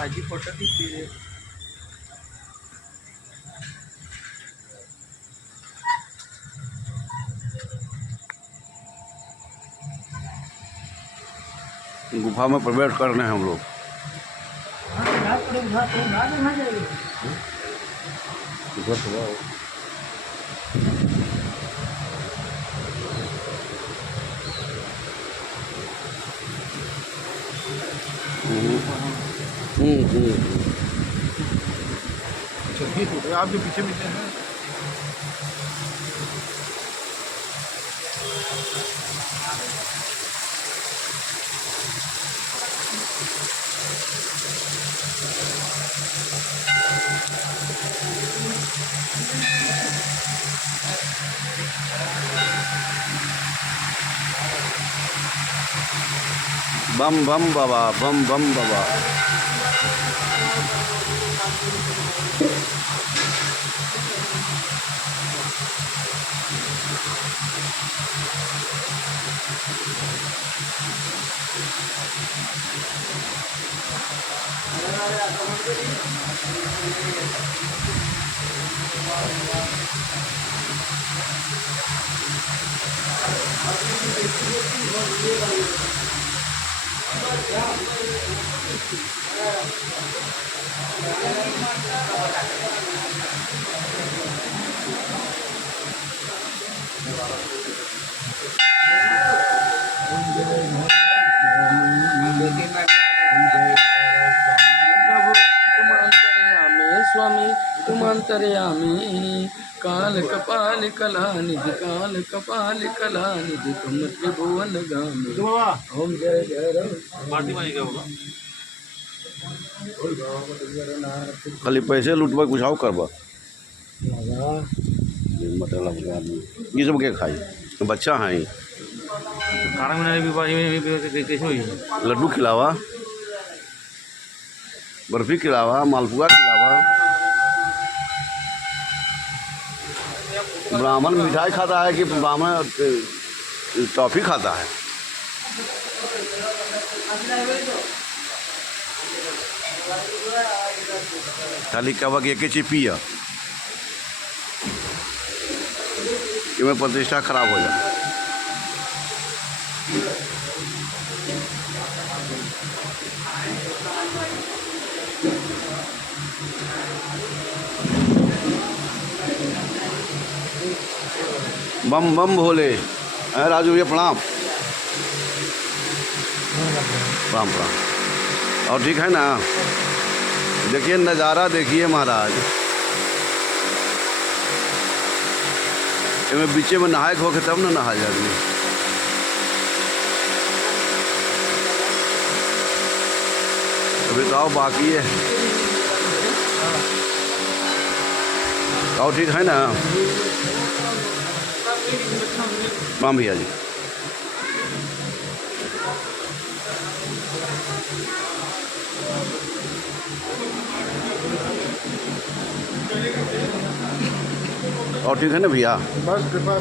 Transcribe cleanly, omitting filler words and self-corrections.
आजी फोटो खींची। गुफा में प्रवेश कर रहे हैं हम लोग। आप जो पीछे पीछे हैं बम बम बाबा, बम बम बाबा। स्वामी तुम अंतर्यामी, काल कपाल कला निधि, काल कपाल कला निधि, तुम त्रिभुवन गामी। ओम जय जय राम। खाली पैसे लुटवा कुछ आओ करबा। मतलब ये सब क्या खाई तो बच्चा है। लड्डू खिलावा, बर्फी खिलावा, मालपुआ खिलावा। ब्राह्मण मिठाई खाता है कि ब्राह्मण टॉफी खाता है? खाली कहवा कि एक चीज पिया कि मैं प्रतिष्ठा खराब हो जाए। बम बम भोले। अरे राजू ये प्रणाम। प्रणाम प्रणाम। और ठीक है ना? देखिए नज़ारा देखिए महाराज। इनमें बीचे में नहाए हो के तब ना नहा जाए। अभी तो आओ बाकी है। आओ ठीक है ना? राम भैया जी। और ठीक है ना भैया? बस कृपा।